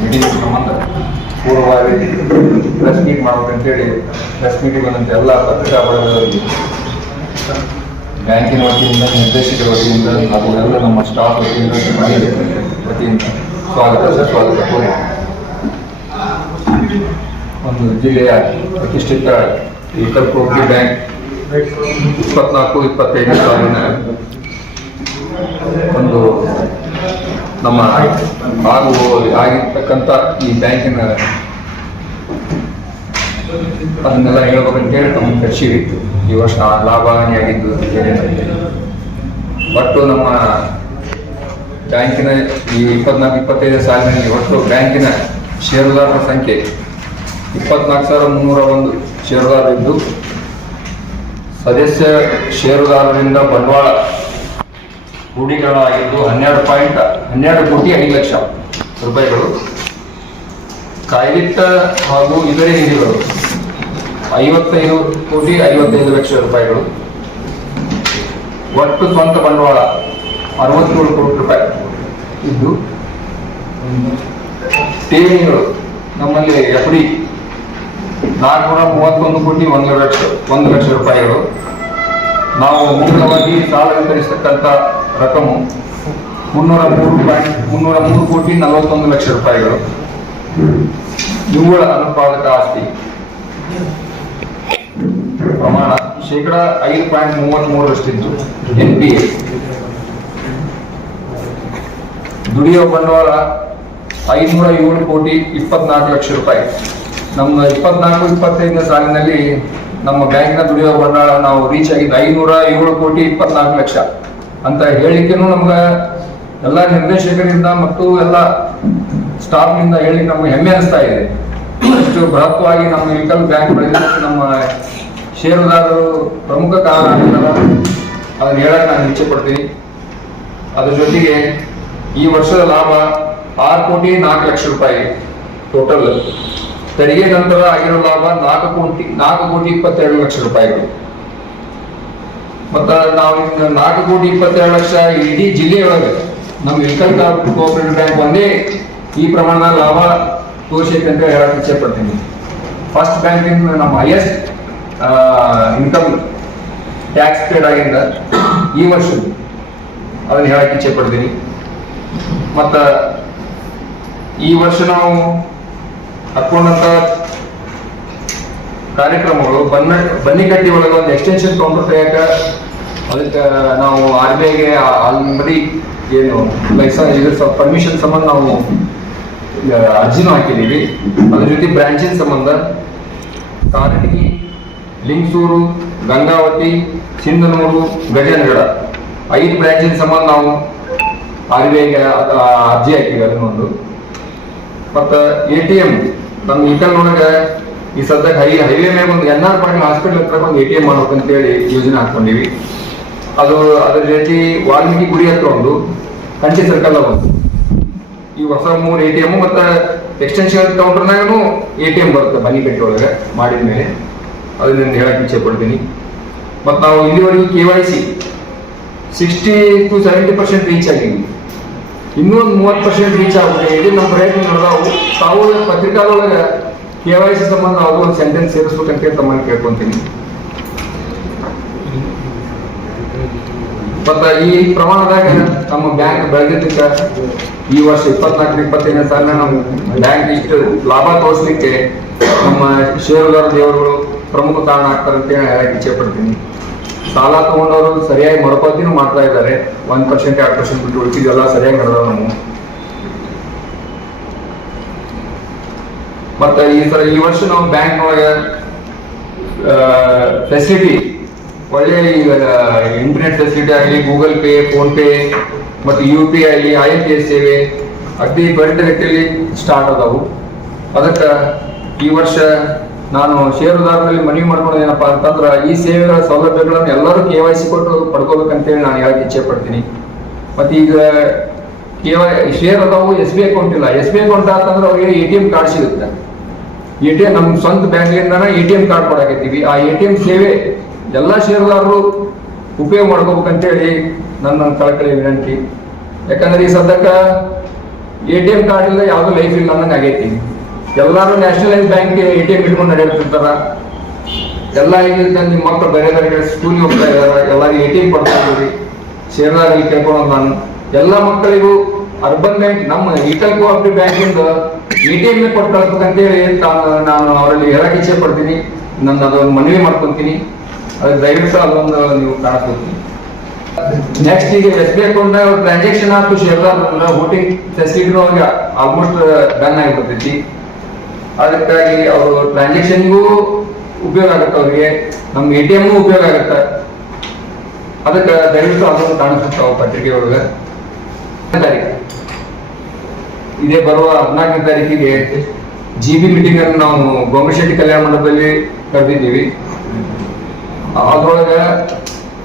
Meeting ಸಂಬಂಧ ಪೂರ್ವವಾಗಿ press meet ಮಾಡ್ಬೇಕಂತೇಳಿ ಪ್ರೆಸ್ ಮೀಟಿಂಗ್ ಬಂದಂತೆ ಎಲ್ಲ ಪತ್ರಿಕಾ ಬಳಗದವರಿಗೆ ಬ್ಯಾಂಕಿನ ವತಿಯಿಂದ, ನಿರ್ದೇಶಕರ ವತಿಯಿಂದ, ಹಾಗೂ ಎಲ್ಲ ನಮ್ಮ ಸ್ಟಾಫ್ ವತಿಯಿಂದ ವತಿಯಿಂದ ಸ್ವಾಗತ ಸರ್ ಸ್ವಾಗತ ಕೋರಿ. ಒಂದು ಜಿಲ್ಲೆಯ ಪ್ರತಿಷ್ಠಿತ ಏಕಲ್ ಕೋಟಿ ಬ್ಯಾಂಕ್ ಇಪ್ಪತ್ನಾಲ್ಕು, ಇಪ್ಪತ್ತೈದು ಸಾವಿರ ಒಂದು ನಮ್ಮ ಆಗು ಆಗಿರ್ತಕ್ಕಂಥ ಈ ಬ್ಯಾಂಕಿನ ಅದನ್ನೆಲ್ಲ ಹೇಳ್ಬೇಕಂತ ಹೇಳಿ ಖರ್ಚಿ ಇತ್ತು. ಈ ವರ್ಷ ಲಾಭ ಹಾನಿ ಆಗಿದ್ದು ಒಟ್ಟು ನಮ್ಮ ಬ್ಯಾಂಕಿನ ಈ ಇಪ್ಪತ್ನಾಲ್ಕು, ಇಪ್ಪತ್ತೈದು ಸಾಲಿನಲ್ಲಿ ಒಟ್ಟು ಬ್ಯಾಂಕಿನ ಷೇರುದಾರರ ಸಂಖ್ಯೆ ಇಪ್ಪತ್ನಾಲ್ಕು ಸಾವಿರದ ಮುನ್ನೂರ ಒಂದು ಷೇರುದಾರರಿದ್ದು, ಸದಸ್ಯ ಷೇರುದಾರರಿಂದ ಬಂಡವಾಳ ಹೂಡಿಕೆಗಳಾಗಿದ್ದು ಹನ್ನೆರಡು ಪಾಯಿಂಟ್ ಹನ್ನೆರಡು ಕೋಟಿ ಐದು ಲಕ್ಷ ರೂಪಾಯಿಗಳು. ಕಾಯ್ದಿಟ್ಟ ಹಾಗೂ ಇತರೆ ನಿಧಿಗಳು ಐವತ್ತೈದು ಕೋಟಿ ಐವತ್ತೈದು ಲಕ್ಷ ರೂಪಾಯಿಗಳು. ಒಟ್ಟು ಸ್ವಂತ ಬಂಡವಾಳ ಅರವತ್ತೇಳು ಕೋಟಿ ರೂಪಾಯಿ ಇದ್ದು, ಠೇವಣಿಗಳು ನಮ್ಮಲ್ಲಿ ಎಫ್ ಡಿ ನಾಲ್ಕುನೂರ ಮೂವತ್ತೊಂದು ಕೋಟಿ ಒಂದು ಲಕ್ಷ ಒಂದು ಲಕ್ಷ ರೂಪಾಯಿಗಳು. ನಾವು ಮೂಲವಾಗಿ ಸಾಲ ವಿತರಿಸತಕ್ಕಂಥ ರಕಮು ಮುನ್ನೂರ ಮೂರು ಪಾಯಿಂಟ್, ಮುನ್ನೂರ ಮೂರು ಕೋಟಿ ನಲವತ್ತೊಂದು ಲಕ್ಷ ರೂಪಾಯಿಗಳು. ನಿವ್ವಳ ಅನುಪಾದಕ ಆಸ್ತಿ. ಪ್ರಮಾಣ ಶೇಕಡ ಐದು ಪಾಯಿಂಟ್ ಮೂವತ್ತ್ ಮೂರರಷ್ಟಿತ್ತು ಎನ್ ಪಿ ಎ. ದುಡಿಯುವ ಬಂಡವಾಳ ಐನೂರ ಏಳು ಕೋಟಿ ಇಪ್ಪತ್ನಾಲ್ಕು ಲಕ್ಷ ರೂಪಾಯಿ. ನಮ್ಮ ಇಪ್ಪತ್ನಾಲ್ಕು, ಇಪ್ಪತ್ತೈದನೇ ಸಾಲಿನಲ್ಲಿ ನಮ್ಮ ಬ್ಯಾಂಕ್ನ ದುಡಿಯೋ ಬಂಡವಾಳ ನಾವು ರೀಚ್ ಆಗಿದ್ದು ಐನೂರ ಏಳು ಕೋಟಿ ಇಪ್ಪತ್ನಾಲ್ಕು ಲಕ್ಷ. ಅಂತ ಹೇಳಿಕೆನೂ ನಮ್ಗೆ ಎಲ್ಲ ನಿರ್ದೇಶಕರಿಂದ ಮತ್ತು ಎಲ್ಲ ಸ್ಟಾಫ್ನಿಂದ ಹೇಳಿ ನಮ್ಗೆ ಹೆಮ್ಮೆ ಅನಿಸ್ತಾ ಇದೆ. ಅಷ್ಟು ಬೃಹತ್ವಾಗಿ ನಮ್ಮ ಇಲ್ಕಲ್ ಬ್ಯಾಂಕ್ ಬೆಳೆದಿದ್ದಕ್ಕೆ ನಮ್ಮ ಷೇರುದಾರರು ಪ್ರಮುಖ ಕಾರಣ ಅದನ್ನ ಹೇಳಕ್ ನಾನು ಇಚ್ಛೆ ಪಡ್ತೀನಿ. ಅದ್ರ ಜೊತೆಗೆ ಈ ವರ್ಷದ ಲಾಭ ಆರು ಕೋಟಿ ನಾಲ್ಕು ಲಕ್ಷ ರೂಪಾಯಿ ಟೋಟಲ್. ತೆರಿಗೆ ನಂತರ ಆಗಿರೋ ಲಾಭ ನಾಲ್ಕು ಕೋಟಿ ನಾಲ್ಕು ಕೋಟಿ ಇಪ್ಪತ್ತೆರಡು ಲಕ್ಷ ರೂಪಾಯಿಗಳು. ಮತ್ತ ನಾವು ನಾಲ್ಕು ಕೋಟಿ ಇಪ್ಪತ್ತೆರಡು ಲಕ್ಷ ಇಡೀ ಜಿಲ್ಲೆಯೊಳಗೆ ನಮ್ಮ ಇಷ್ಟ ಕೋಆಪರೇಟಿವ್ ಬ್ಯಾಂಕ್ ಒಂದೇ ಈ ಪ್ರಮಾಣದ ಲಾಭ ತೋರಿಸೈತೆ ಅಂತ ಹೇಳಕ್ ಇಚ್ಛೆ ಪಡ್ತೀನಿ ಫಸ್ಟ್ ಬ್ಯಾಂಕಿಂಗ್ ನಮ್ಮ ಹೈಯೆಸ್ಟ್ ಇನ್ಕಮ್ ಟ್ಯಾಕ್ಸ್ ಪೇಡ್ ಆಗಿಂದ ಈ ವರ್ಷ ಅದನ್ನ ಹೇಳಕ್ ಇಚ್ಛೆ ಪಡ್ತೀನಿ ಮತ್ತ ಈ ವರ್ಷ ನಾವು ಹಾಕೊಂಡಂತ ಕಾರ್ಯಕ್ರಮಗಳು, ಬನ್ನ ಬನ್ನಿಕಟ್ಟಿ ಒಳಗೆ ಒಂದು ಎಕ್ಸ್ಟೆನ್ಷನ್ ಕೌಂಟರ್ ತೆಗೆಯಕ ಅದಕ್ಕೆ ನಾವು ಆರ್ ಬಿ ಐಗೆ ಆಲ್ರೆಡಿ ಏನು ಲೈಸನ್ಸ್ ಇದ್ರ ಪರ್ಮಿಷನ್ ಸಂಬಂಧ ನಾವು ಅರ್ಜಿನೂ ಹಾಕಿದ್ದೀವಿ. ಅದ್ರ ಜೊತೆ ಬ್ರಾಂಚಿನ ಸಂಬಂಧ ಕಾರಟಗಿ ಲಿಂಗಸೂರು, ಗಂಗಾವತಿ, ಸಿಂಧನೂರು ಗಜೇಂದ್ರಗಡ ಐದು ಬ್ರಾಂಚಿನ ಸಂಬಂಧ ನಾವು ಆರ್ ಬಿ ಐಗೆ ಅರ್ಜಿ ಹಾಕಿವಿ ಅದನ್ನೊಂದು. ಮತ್ತು ಎ ಟಿ ಎಂ ನಮ್ಮ ಇಕಲ್ ಒಳಗೆ ಈ ಸದ್ಯಕ್ಕೆ ಹೈ ಹೈವೇ ಮೇಲೆ ಒಂದು ಎನ್ ಆರ್ ಪಾಟೀಲ್ ಹಾಸ್ಪಿಟಲ್ ಹತ್ರ ಒಂದು ಎ ಟಿ ಎಂ ಮಾಡ್ಬೇಕಂತೇಳಿ ಯೋಜನೆ ಹಾಕೊಂಡಿವಿ ಅದು, ಅದ್ರ ಜೊತೆ ವಾಲ್ಮೀಕಿ ಗುಡಿ ಹತ್ರ ಒಂದು, ಕಂಚಿ ಸರ್ಕಲ್ ಒಂದು. ಈ ಹೊಸ ಮೂರು ಎ ಟಿ ಎಂ ಮತ್ತು ಎಕ್ಸ್ಟೆನ್ಷನ್ ಕೌಂಟರ್ನಾಗೂ ಎ ಟಿ ಎಂ ಬರುತ್ತೆ ಬನ್ನಿಕಟ್ಟಿ ಒಳಗೆ ಮಾಡಿದ ಮೇಲೆ ಅದನ್ನ ಹೇಳಕ್ ಇಚ್ಛೆ ಪಡ್ತೀನಿ ಮತ್ತು ನಾವು ಇಲ್ಲಿವರೆಗೆ K Y C sixty to seventy percent reach ಆಗಿದ್ವಿ ಇನ್ನೂ ಒಂದು ಮೂವತ್ತು ಪರ್ಸೆಂಟ್ ರೀಚ್ ಆಗುತ್ತೆ. ಇದು ನಮ್ಮ ಪ್ರಯತ್ನ ನಡೆದಾವು ತಾವು ಪತ್ರಿಕಾದೊಳಗೆ ಕೆ ವೈ ಸಿ ಸಂಬಂಧ ಅವರು ಒಂದು ಸೆಂಟೆನ್ಸ್ ಸೇರಿಸ್ಬೇಕಂತ ತಮ್ಮಲ್ಲಿ ಕೇಳ್ಕೊಂತೀನಿ. ಮತ್ತ ಈ ಪ್ರಮಾಣದಾಗ ನಮ್ಮ ಬ್ಯಾಂಕ್ ಬೆಳೆದಿದ್ದಕ್ಕ ಈ ವರ್ಷ ಇಪ್ಪತ್ನಾಲ್ಕು ಇಪ್ಪತ್ತೈದನೇ ಸಾಲಿನ ನಮ್ಮ ಬ್ಯಾಂಕ್ ಇಷ್ಟು ಲಾಭ ತೋರಿಸ್ಲಿಕ್ಕೆ ನಮ್ಮ ಷೇರುದಾರ ದೇವರುಗಳು ಪ್ರಮುಖ ಕಾರಣ ಆಗ್ತಾರೆ ಅಂತ ಹೇಳಿ ಹೇಳಕ್ ಇಚ್ಛೆ ಪಡ್ತೀನಿ. ಸಾಲ ತಗೊಂಡವರು ಸರಿಯಾಗಿ ಮರುಪಾವತಿನೂ ಮಾಡ್ತಾ ಇದ್ದಾರೆ. ಒಂದ್ ಪರ್ಸೆಂಟ್ ಎರಡು ಪರ್ಸೆಂಟ್ ಬಿಟ್ಟು ಉಳಿಸಿದೆಲ್ಲ ಸರಿಯಾಗಿ ನಡೆದ ನಾವು. ಮತ್ತೆ ಈ ಸಲ ಈ ವರ್ಷ ನಾವು ಬ್ಯಾಂಕ್ ಒಳಗೆ ಫೆಸಿಲಿಟಿ ಒಳ್ಳೆ ಈಗ ಇಂಟರ್ನೆಟ್ ಫೆಸಿಲಿಟಿ ಆಗಲಿ ಗೂಗಲ್ ಪೇ ಫೋನ್ ಪೇ ಮತ್ತು U P I I M P S ಸೇವೆ ಅತಿ ತ್ವರಿತಗತಿಯಲ್ಲಿ ಸ್ಟಾರ್ಟ್ ಆದವು. ಅದಕ್ಕೆ ಈ ವರ್ಷ ನಾನು ಷೇರುದಾರರಲ್ಲಿ ಮನವಿ ಮಾಡ್ಕೊಳ್ಳೋದು ಏನಪ್ಪ ಅಂತಂದ್ರೆ, ಈ ಸೇವೆಗಳ ಸೌಲಭ್ಯಗಳನ್ನು ಎಲ್ಲರೂ ಕೆ ವೈ ಸಿ ಕೊಟ್ಟು ಪಡ್ಕೋಬೇಕಂತೇಳಿ ನಾನು ಹೇಳಕ್ಕೆ ಇಚ್ಛೆ ಪಡ್ತೀನಿ. ಮತ್ತು ಈಗ ಕೆ ವೈ ಶೇರ್ ಅದಾವು ಎಸ್ ಬಿ ಅಕೌಂಟ್ ಇಲ್ಲ. ಎಸ್ ಬಿ ಅಕೌಂಟ್ ಅಂತಂದ್ರೆ ಅವ್ರಿಗೆ ಎ ಟಿ ಎಂ ಕಾರ್ಡ್ ಸಿಗುತ್ತೆ. ಎ ಟಿ ಎಂ ನಮ್ಮ ಸ್ವಂತ ಬ್ಯಾಂಕ್ಲಿಂದನ ಎ ಟಿ ಎಂ ಕಾರ್ಡ್ ಕೊಡಾಕತ್ತೀವಿ. ಆ ಎ ಟಿ ಎಂ ಸೇವೆ ಎಲ್ಲ ಷೇರುದಾರರು ಉಪಯೋಗ ಮಾಡ್ಕೋಬೇಕಂತೇಳಿ ನನ್ನ ಕಳಕಳಿ ವಿನಂತಿ. ಯಾಕಂದ್ರೆ ಈ ಸದ್ಯಕ್ಕ ಎ ಟಿ ಎಂ ಕಾರ್ಡ್ ಇಲ್ಲ ಯಾವ್ದು ಲೈಫ್ ಇಲ್ಲ ಅನ್ನಂಗೆ ಆಗೈತಿ. ಎಲ್ಲರೂ nationalise bank A T M ಇಟ್ಕೊಂಡು ನಡೆಯುತ್ತಿರ್ತಾರ. ಎಲ್ಲ ಈಗ ನಿಮ್ಮ ಮಕ್ಕಳು ಬೇರೆ ಬೇರೆ ಸ್ಕೂಲ್ಗೆ ಹೋಗ್ತಾ ಇದಾರೆ. ಎಲ್ಲರಿಗೂ ಎ ಟಿ ಎಂ ಕೊಡ್ತಾ ಇದ್ದೀವಿ. ಶೇರ್ದಾರಲ್ಲಿ ಕೇಳ್ಕೊಂಡು ನಾನು ಎಲ್ಲ ಮಕ್ಕಳಿಗೂ ಅರ್ಬನ್ ಬ್ಯಾಂಕ್ ನಮ್ಮ ಈಟಲ್ ಕೋಆಪರೇಟಿವ್ ಬ್ಯಾಂಕಿಂದ ಎ ಟಿ ಎಂ ಕೊಟ್ಟು ಕಳ್ಬೇಕಂತೇಳಿ ತಾನು ನಾನು ಅವರಲ್ಲಿ ಹೇಳಕ್ಕೆ ಇಚ್ಛೆ ಪಡ್ತೀನಿ. ನನ್ನ ಅದೊಂದು ಮನವಿ ಮಾಡ್ಕೊತೀನಿ. ಅದು ದಯವಿಟ್ಟು ಅದೊಂದು ನೀವು ಕಾಣಿಸ್ಕೊತೀನಿ. ನೆಕ್ಸ್ಟ್ ಈಗ ಎಸ್ ಬಿ ಅಕೌಂಟ್ ಟ್ರಾನ್ಸಾಕ್ಷನ್ ಆಗ್ತು ಶೇರ್ದಾರ ವೋಟಿಂಗ್ ಫೆಸಿಲಿಟಿನೂ ಅವ್ರಿಗೆ ಆಲ್ಮೋಸ್ಟ್ ಡನ್ ಆಗಿಬಿಡ್ತೈತಿ ಅದಕ್ಕಾಗಿ ಅವರು ಟ್ರಾನ್ಸಾಕ್ಷನ್ಗೂ ಉಪಯೋಗ ಆಗುತ್ತೆ ಅವ್ರಿಗೆ. ನಮ್ಮ ಎ ಟಿ ಎಂ ಉಪಯೋಗ ಆಗುತ್ತೆ. ಅದಕ್ಕೆ ದಯವಿಟ್ಟು ಅದನ್ನು ಕಾಣಿಸ್ತಾವ ಪತ್ರಿಕೆ ಒಳಗೆ ಇದೇ ಬರುವ ಹದಿನಾಲ್ಕನೇ ತಾರೀಕಿಗೆ ಜಿ ಬಿ ಮೀಟಿಂಗ್ ಅನ್ನು ನಾವು ಗೋಮಶೆಟ್ಟಿ ಕಲ್ಯಾಣ ಮಂಡಪದಲ್ಲಿ ಕರೆದಿದ್ದೀವಿ. ಅದ್ರೊಳಗೆ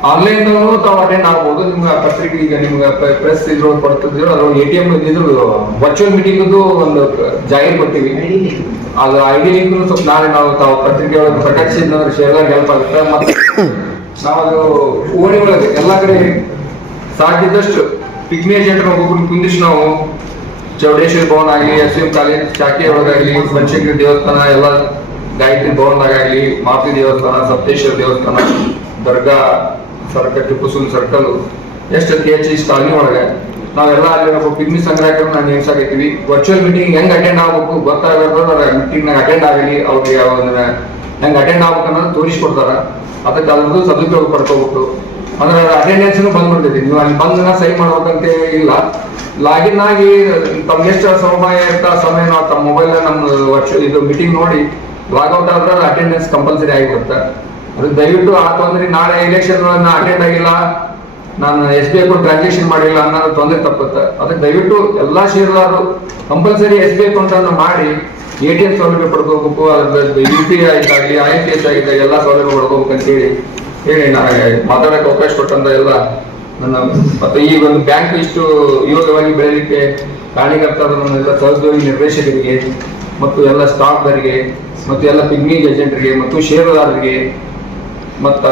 ಆನ್ಲೈನ್ ತಾವು ಅಟೆಂಡ್ ಆಗ್ಬೋದು. ನಿಮ್ಗೆ ಪತ್ರಿಕೆ ಈಗ ನಿಮ್ಗೆ ಪ್ರೆಸ್ ಇದ್ರೊಳಗೆ ಕೊಡ್ತಿದ್ರು. ಅದ್ರೊಳಗೆ ಎ ಟಿ ಎಂ ಇದ್ದಿದ್ರು ವರ್ಚುವಲ್ ಮೀಟಿಂಗ್ ಒಂದು ಜಾಹೀರ್ ಕೊಟ್ಟಿವಿ ಅದು ಐ ಡಿ ಲಿಂಕ್ ಸ್ವಲ್ಪ ನಾಳೆ ನಾವು ತಾವು ಪತ್ರಿಕೆ ಒಳಗೆ ಪ್ರಕಟಿಸಿದ ಶೇರ್ದಾಗ ಹೆಲ್ಪ್ ಆಗುತ್ತೆ. ಮತ್ತೆ ನಾವು ಓಣಿ ಒಳಗೆ ಎಲ್ಲ ಕಡೆ ಸಾಧ್ಯದಷ್ಟು ಪಿಗ್ನೇಜ್ ಅಂತ ಒಬ್ಬೊಬ್ಬರು ಕುಂದಿಸಿ ನಾವು ಚೌಡೇಶ್ವರಿ ಭವನ ಆಗಲಿ, ಎಸ್ ಎಂ ಕಾಲೇಜ್ ಶಾಖೆ ಒಳಗಾಗಲಿ ಬನಶಂಕರಿ ದೇವಸ್ಥಾನ, ಎಲ್ಲ ಗಾಯತ್ರಿ ಭವನದಾಗಲಿ ಮಾರುತಿ ದೇವಸ್ಥಾನ, ಸಪ್ತೇಶ್ವರ ದೇವಸ್ಥಾನ, ದರ್ಗಾ, ಸರ್ಕ ಟಿಪ್ಪು ಸುಲ್ತಾನ್ ಸರ್ಕಲ್ ಎಷ್ಟು ಕೆ ಎಚ್ ಇಸ್ ಕಾಲನಿ ಒಳಗೆ. ನಾವೆಲ್ಲ ಅಲ್ಲಿ ಒಬ್ಬ ಪಿಗ್ಮಿ ಸಂಗ್ರಾಹಕರನ್ನ ನೇಮಿಸಾಕೈತಿವಿ ವರ್ಚುವಲ್ ಮೀಟಿಂಗ್ ಹೆಂಗ್ ಅಟೆಂಡ್ ಆಗ್ಬೇಕು? ಗೊತ್ತಾಗ್ರ ಮೀಟಿಂಗ್ ನಾಗ ಅಟೆಂಡ್ ಆಗಲಿ, ಅವ್ರಿಗೆ ಹೆಂಗ್ ಅಟೆಂಡ್ ಆಗ್ಬೇಕು ಅನ್ನೋದು ತೋರಿಸ್ಕೊಡ್ತಾರ. ಅದಕ್ಕೆ ಅದ್ರದ್ದು ಸದುಪಯೋಗ ಪಡ್ಕೋಬೇಕು. ಅಂದ್ರೆ ಅಟೆಂಡೆನ್ಸ್ ಬಂದ್ಬಿಡ್ತೈತಿ. ನೀವು ಅಲ್ಲಿ ಬಂದ ಸೈ ಮಾಡ್ಬೇಕಂತ ಇಲ್ಲ. ಲಾಗಿನ್ ಆಗಿ ತಮ್ಗೆ ಎಷ್ಟು ಸಮಯ ಇರ್ತ ಸಮಯ ತಮ್ಮ ಮೊಬೈಲ್ ನಮ್ಮ ವರ್ಷ ಇದು ಮೀಟಿಂಗ್ ನೋಡಿ ಲಾಗೌಟ್ ಆದ್ರೆ ಅಟೆಂಡೆನ್ಸ್ ಕಂಪಲ್ಸರಿ ಆಗಿಬಿಡುತ್ತೆ ಅದು ದಯವಿಟ್ಟು ಆತು ಅಂದ್ರೆ ನಾಳೆ ಎಲೆಕ್ಷನ್ ಅಟೆಂಡ್ ಆಗಿಲ್ಲ. ನಾನು ಎಸ್ ಬಿ ಅಕೌಂಟ್ ಟ್ರಾನ್ಸಾಕ್ಷನ್ ಮಾಡಿಲ್ಲ ಅನ್ನೋದು ತೊಂದರೆ ತಪ್ಪುತ್ತೆ. ಅದಕ್ಕೆ ದಯವಿಟ್ಟು ಎಲ್ಲಾ ಶೇರ್ದಾರರು ಕಂಪಲ್ಸರಿ ಎಸ್ ಬಿ ಅಕೌಂಟ್ ಅನ್ನು ಮಾಡಿ ಎ ಟಿ ಎಂ ಸೌಲಭ್ಯ ಪಡ್ಕೋಬೇಕು. ಅದ್ರ ಯು ಪಿ ಐ ಆಗಲಿ ಐ ಪಿ ಎಸ್ ಆಗಿದ್ದಾಗ ಎಲ್ಲ ಸೌಲಭ್ಯ ಪಡ್ಕೋಬೇಕು ಅಂತ ಹೇಳಿ, ನನಗೆ ಮಾತಾಡಕ್ಕೆ ಅವಕಾಶ ಕೊಟ್ಟಂತ ಎಲ್ಲ ನನ್ನ ಮತ್ತೆ ಈ ಒಂದು ಬ್ಯಾಂಕ್ ಇಷ್ಟು ಯೋಗವಾಗಿ ಬೆಳಲಿಕ್ಕೆ ಕಾರಣೀಕರ್ತರ ಎಲ್ಲ ಸಹೋದ್ಯೋಗಿ ನಿರ್ದೇಶಕರಿಗೆ, ಮತ್ತು ಎಲ್ಲ ಸ್ಟಾಕ್ದರಿಗೆ ಮತ್ತು ಎಲ್ಲ ಪಿಗ್ಮಿ ಏಜೆಂಟ್ರಿಗೆ ಮತ್ತು ಷೇರುದಾರರಿಗೆ, ಮತ್ತು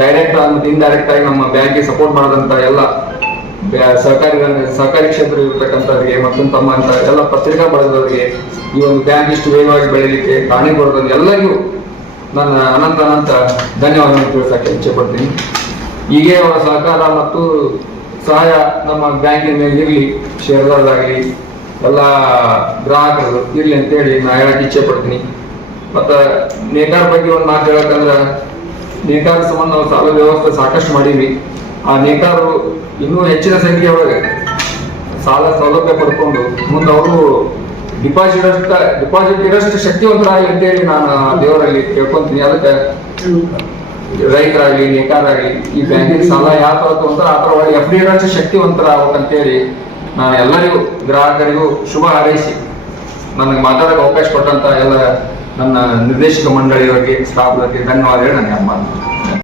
ಡೈರೆಕ್ಟ್ ಮತ್ತು ಇಂಡೈರೆಕ್ಟ್ ಆಗಿ ನಮ್ಮ ಬ್ಯಾಂಕಿಗೆ ಸಪೋರ್ಟ್ ಮಾಡಿದಂಥ ಎಲ್ಲ ಸಹಕಾರಿ ಸಹಕಾರಿ ಕ್ಷೇತ್ರ ಇರತಕ್ಕಂಥವ್ರಿಗೆ ಮತ್ತು ತಮ್ಮ ಎಲ್ಲ ಪತ್ರಿಕಾ ಬಳಗದವರಿಗೆ ಈ ಒಂದು ಬ್ಯಾಂಕ್ ಇಷ್ಟು ವೇಗವಾಗಿ ಬೆಳೀಲಿಕ್ಕೆ ಕಾರಣೀಭೂತ ಎಲ್ಲರಿಗೂ ನನ್ನ ಅನಂತ ಅನಂತ ಧನ್ಯವಾದಗಳನ್ನು ತಿಳಿಸಕ್ಕೆ ಇಚ್ಛೆ ಪಡ್ತೀನಿ. ಹೀಗೆ ಅವರ ಸಹಕಾರ ಮತ್ತು ಸಹಾಯ ನಮ್ಮ ಬ್ಯಾಂಕಿನ ಮೇಲೆ ಇರಲಿ ಶೇರ್ದಾರ್ದಾಗಲಿ ಎಲ್ಲ ಗ್ರಾಹಕರು ಇರಲಿ ಅಂತೇಳಿ ನಾ ಹೇಳಕ್ಕೆ ಇಚ್ಛೆ ಪಡ್ತೀನಿ. ಮತ್ತು ನೇಕಾರ ಬಗ್ಗೆ ಒಂದು ಮಾತು ಹೇಳಕ್ಕಂದ್ರೆ ನೇಕಾರ ಸಂಬಂಧ ನಾವು ಸಾಲ ವ್ಯವಸ್ಥೆ ಸಾಕಷ್ಟು ಮಾಡೀವಿ. ಆ ನೇಕಾರರು ಇನ್ನೂ ಹೆಚ್ಚಿನ ಸಂಖ್ಯೆಯೊಳಗೆ ಸಾಲ ಸೌಲಭ್ಯ ಪಡ್ಕೊಂಡು ಮುಂದೆ ಅವರು ಡಿಪಾಸಿಟ್ ಅಷ್ಟ, ಡಿಪಾಸಿಟ್ ಇರಷ್ಟು ಶಕ್ತಿವಂತರಾಗಿ ಅಂತೇಳಿ ನಾನು ದೇವರಲ್ಲಿ ಕೇಳ್ಕೊಂತೀನಿ. ಅದಕ್ಕೆ ರೈತರಾಗ್ಲಿ ನೇಕಾರಾಗ್ಲಿ ಈ ಬ್ಯಾಂಕಿಂಗ್ ಸಾಲ ಯಾವ ತರ ತಗೊಂತಾರ ಆ ತರ ಒಳಗೆ ಎಫ್ ಡಿ ಶಕ್ತಿವಂತರ ಶಕ್ತಿವಂತರಾಗಬೇಕಂತೇಳಿ ನಾನು ಎಲ್ಲರಿಗೂ, ಗ್ರಾಹಕರಿಗೂ ಶುಭ ಹಾರೈಸಿ. ನನಗೆ ಮಾತಾಡೋಕೆ ಅವಕಾಶ ಕೊಟ್ಟಂತ ಎಲ್ಲ ನನ್ನ ನಿರ್ದೇಶಕ ಮಂಡಳಿಯವರಿಗೆ ಸ್ಟಾಫ್ ಧನ್ಯವಾದಗಳು. ನನಗೆ ಅಮ್ಮ